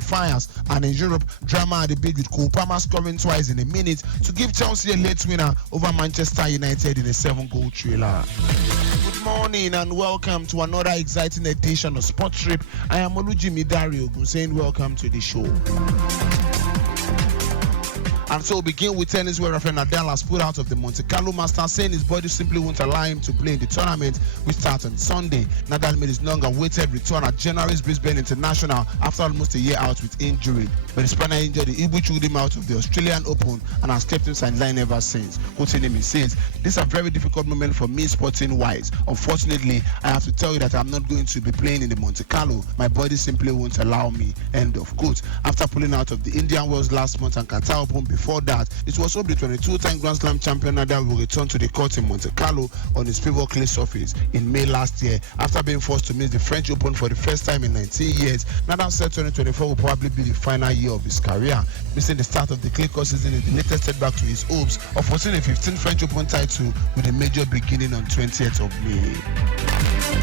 qualifiers. And in Europe, drama at the big with Cole Palmer scoring twice in a minute to give Chelsea a late winner over Manchester United in a 7-goal thriller. Good morning and welcome to another exciting edition of Sports Trip. I am Olujimi Dare-Ogun saying welcome to the show. And so we'll begin with tennis, where Rafael Nadal has pulled out of the Monte Carlo Masters, saying his body simply won't allow him to play in the tournament, which starts on Sunday. Nadal made his long-awaited return at January's Brisbane International after almost a year out with injury. But his spinal injury, Ibu chewed him out of the Australian Open and has kept him sidelined ever since. Quoting him, he says, "This is a very difficult moment for me sporting-wise. Unfortunately, I have to tell you that I'm not going to be playing in the Monte Carlo. My body simply won't allow me." End of quote. After pulling out of the Indian Wells last month and Qatar Open before that, it was hoped the 22-time Grand Slam champion Nadal will return to the court in Monte Carlo on his pivot clay surface in May last year. After being forced to miss the French Open for the first time in 19 years, Nadal said 2024 will probably be the final year of his career. Missing the start of the clay court season is the latest setback to his hopes of forcing a 15th French Open title, with a major beginning on 20th of May.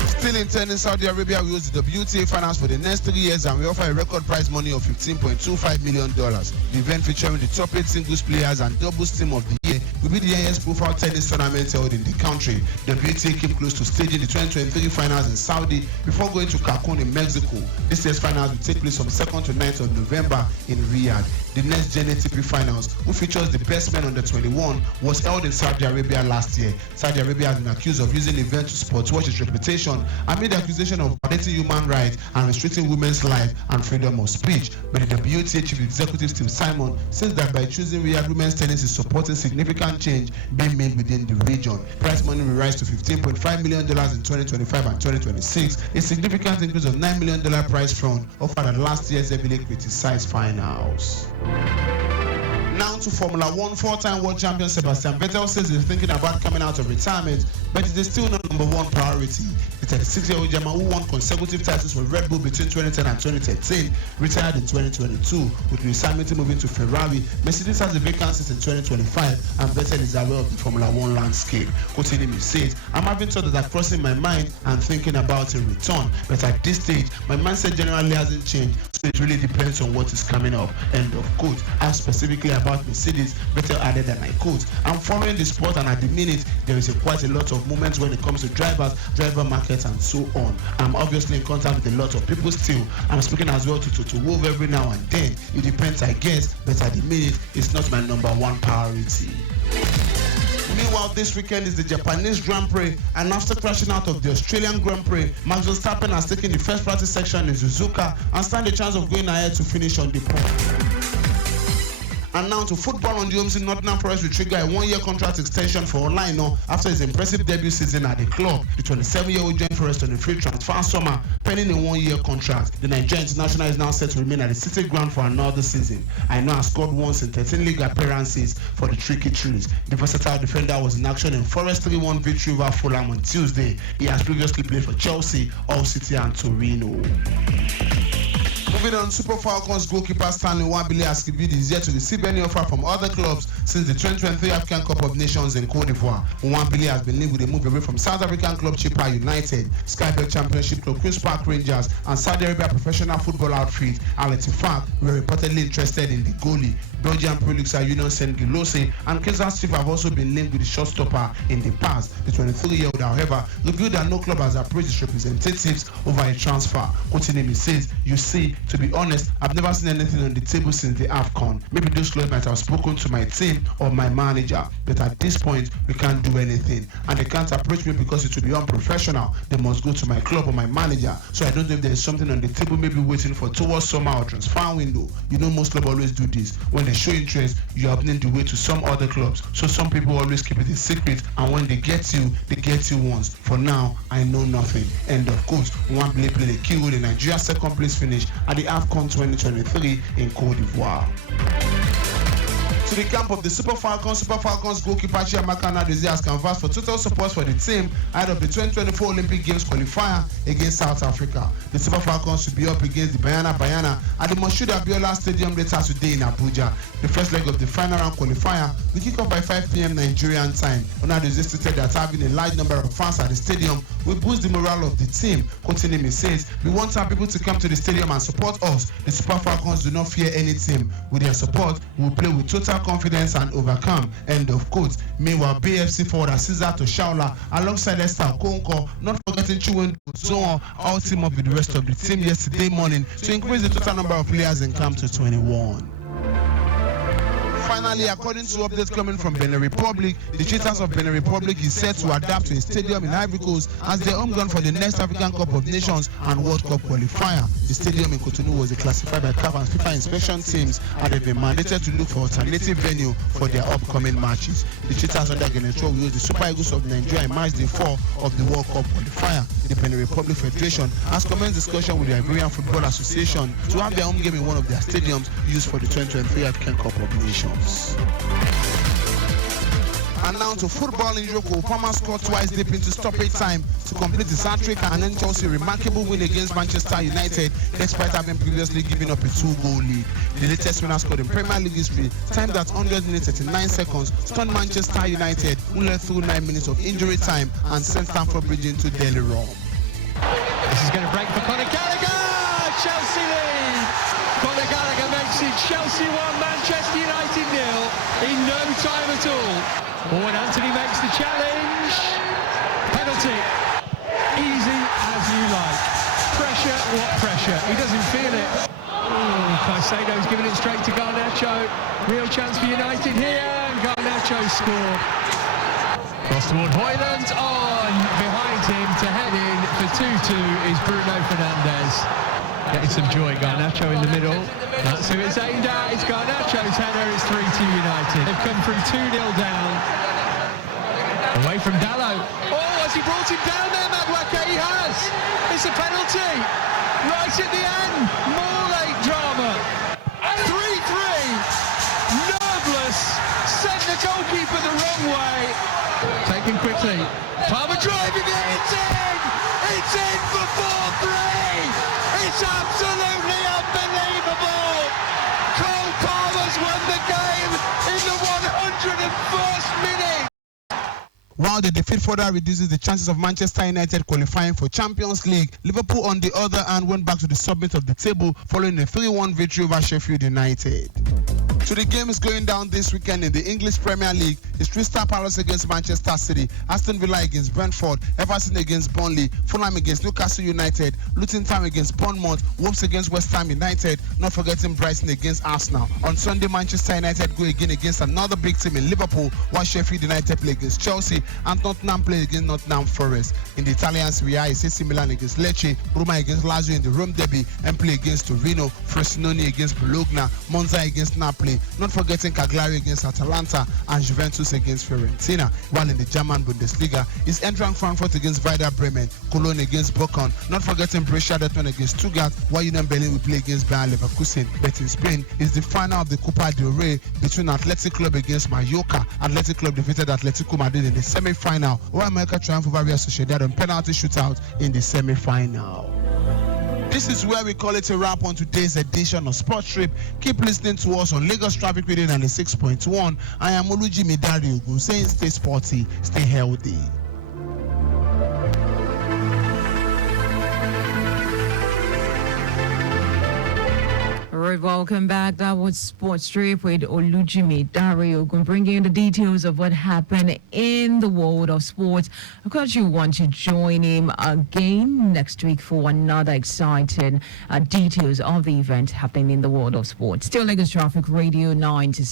Still in tennis, Saudi Arabia will use the WTA finals for the next 3 years and will offer a record prize money of $15.25 million. The event, featuring the top 8 singles players and doubles team of the year, will be the highest profile tennis tournament held in the country. WTA came close to staging the 2023 finals in Saudi before going to Cancun in Mexico. This year's finals will take place from 2nd to 9th of November in Riyadh. The next Gen ATP finals, which features the best men under 21, was held in Saudi Arabia last year. Saudi Arabia has been accused of using the event to sportswash its reputation amid the accusation of violating human rights and restricting women's life and freedom of speech. But the WTA chief executive Steve Simon says that by choosing Riyadh, women's tennis is supporting significant change being made within the region. Prize money will rise to $15.5 million in 2025 and 2026, a significant increase of $9 million prize fund offered at last year's heavily criticized finals. Now to Formula 1, 4-time world champion Sebastian Vettel says he's thinking about coming out of retirement, but it is still not number one priority. The 36-year-old German, who won consecutive titles for Red Bull between 2010 and 2013, retired in 2022. With Lewis Hamilton moving to Ferrari, Mercedes has a vacancy in 2025, and Vettel is aware of the Formula 1 landscape. Quoting him, he says, "I'm having thoughts that are crossing my mind and thinking about a return, but at this stage, my mindset generally hasn't changed, so it really depends on what is coming up." End of quote. Asked specifically about Mercedes, Vettel added, and I quote, "I'm following the sport, and at the minute, there is quite a lot of movement when it comes to drivers, driver markets, and so on. I'm obviously in contact with a lot of people still. I'm speaking as well to Wolf every now and then. It depends, I guess, but at the minute, it's not my number one priority." Meanwhile, this weekend is the Japanese Grand Prix, and after crashing out of the Australian Grand Prix, Max Verstappen has taken the first practice section in Suzuka and stand a chance of going ahead to finish on the pole. And now to football on the home scene. Nottingham Forest will trigger a 1-year contract extension for Olaino after his impressive debut season at the club. The 27-year-old joined Forest on a free transfer summer, pending a 1-year contract. The Nigerian international is now set to remain at the City Ground for another season. Aino has scored once in 13 league appearances for the Tricky Trees. The versatile defender was in action in Forest 3-1 victory over Fulham on Tuesday. He has previously played for Chelsea, Hull City, and Torino. Moving on, Super Falcons goalkeeper Stanley Nwabali Askibidi is yet to receive any offer from other clubs since the 2023 African Cup of Nations in Cote d'Ivoire. Nwabali has been linked with a move away from South African club Chippa United, Skybet Championship club Queen's Park Rangers, and Saudi Arabia professional football outfit Al Ettifaq were reportedly interested in the goalie. Belgian Pro League side Union Saint-Gilloise and Kansas Chiefs have also been linked with the shotstopper in the past. The 23-year-old, however, revealed that no club has approached its representatives over a transfer. Quoting him, he says, "You see, to be honest, I've never seen anything on the table since the AFCON. Maybe those clubs might have spoken to my team or my manager, but at this point, we can't do anything. And they can't approach me because it will be unprofessional. They must go to my club or my manager. So I don't know if there is something on the table maybe waiting for towards summer or transfer window. You know most clubs always do this. When they show interest, you are opening the way to some other clubs. So some people always keep it a secret, and when they get you once. For now, I know nothing." End of quote. Nwabali played a key role in Nigeria's second place finish at the AFCON 2023 in Cote d'Ivoire. To the camp of the Super Falcons goalkeeper Chiamaka Nnadozie has canvassed for total support for the team ahead of the 2024 Olympic Games qualifier against South Africa. The Super Falcons should be up against the Banyana at the Moshood Abiola Stadium later today in Abuja. The first leg of the final round qualifier will kick off by 5 p.m. Nigerian time. Nnadozie stated that having a large number of fans at the stadium will boost the morale of the team. Quoting him, he says, "We want our people to come to the stadium and support us. The Super Falcons do not fear any team. With their support, we will play with total confidence and overcome." End of quote. Meanwhile, BFC forward Cesar Toshaula alongside Esther Okonkwo, not forgetting Chiwendu Zoon, all team up with the rest of the team yesterday morning to increase the total number of players in camp to 21. Finally, according to updates coming from Benin Republic, the Cheetahs of Benin Republic is set to adapt to a stadium in Ivory Coast as their home ground for the next African Cup of Nations and World Cup qualifier. The stadium in Cotonou was classified by CAF and FIFA inspection teams and have been mandated to look for alternative venue for their upcoming matches. The Cheetahs under Genetro will use the Super Eagles of Nigeria in match day 4 of the World Cup qualifier. The Benin Republic Federation has commenced discussion with the Ivorian Football Association to have their home game in one of their stadiums used for the 2023 African Cup of Nations. And now to football in Joko. Palmer scored twice deep into stoppage time to complete his hat-trick and then Chelsea remarkable win against Manchester United despite having previously given up a 2-goal lead. The latest winner scored in Premier League history, timed at 100 minutes 39 seconds, stunned Manchester United, who led through 9 minutes of injury time and sent Stamford Bridge into Daily Rom. This is going to break for Conor Gallagher! Chelsea lead! Conor Gallagher makes it Chelsea 1, Manchester United 0 in no time at all. Owen Anthony makes the challenge. Penalty. Easy as you like. Pressure, what pressure? He doesn't feel it. Caicedo's giving it straight to Garnacho. Real chance for United here. And Garnacho scored. Cross toward Hoyland. On behind him to head in for 2-2 is Bruno Fernandes. Getting some joy, Garnacho in the middle. That's who it's aimed at. It's Garnacho's header. It's 3-2 United. They've come from 2-0 down. Away from Dallo. Oh, has he brought him down there, Madueke? He has. It's a penalty. Right at the end. More late drama. 3-3. Nerveless. Sent the goalkeeper the wrong way. Taken quickly. Palmer driving it. It's in. It's in for 4-3. It's absolutely unbelievable! Cole Palmer's won the game in the 101st minute! While the defeat further reduces the chances of Manchester United qualifying for Champions League, Liverpool on the other hand went back to the summit of the table following a 3-1 victory over Sheffield United. To the games going down this weekend in the English Premier League is Crystal Palace against Manchester City, Aston Villa against Brentford, Everton against Burnley, Fulham against Newcastle United, Luton Town against Bournemouth, Wolves against West Ham United, not forgetting Brighton against Arsenal. On Sunday, Manchester United go again against another big team in Liverpool, while Sheffield United play against Chelsea and Tottenham play against Nottingham Forest. In the Italian Serie A, AC Milan against Lecce, Roma against Lazio in the Rome derby, Empoli against Torino, Frosinone against Bologna, Monza against Napoli, not forgetting Cagliari against Atalanta and Juventus against Fiorentina. While in the German Bundesliga is Eintracht Frankfurt against Werder Bremen, Cologne against Bochum, not forgetting Borussia Dortmund against Stuttgart, while Union Berlin will play against Bayer Leverkusen. But in Spain is the final of the Copa del Rey between Athletic Club against Mallorca. Athletic Club defeated Atletico Madrid in the semi-final, while Mallorca triumphed over Real Sociedad on penalty shootout in the semi-final. This is where we call it a wrap on today's edition of Sports Trip. Keep listening to us on Lagos Traffic Radio 96.1. I am Olujimi Dare-Ogun saying stay sporty, stay healthy. Alright, welcome back. That was Sports Trip with Olujimi Dare-Ogun, bringing you the details of what happened in the world of sports. Of course, you want to join him again next week for another exciting details of the event happening in the world of sports. Still Lagos Traffic Radio 9 to 6.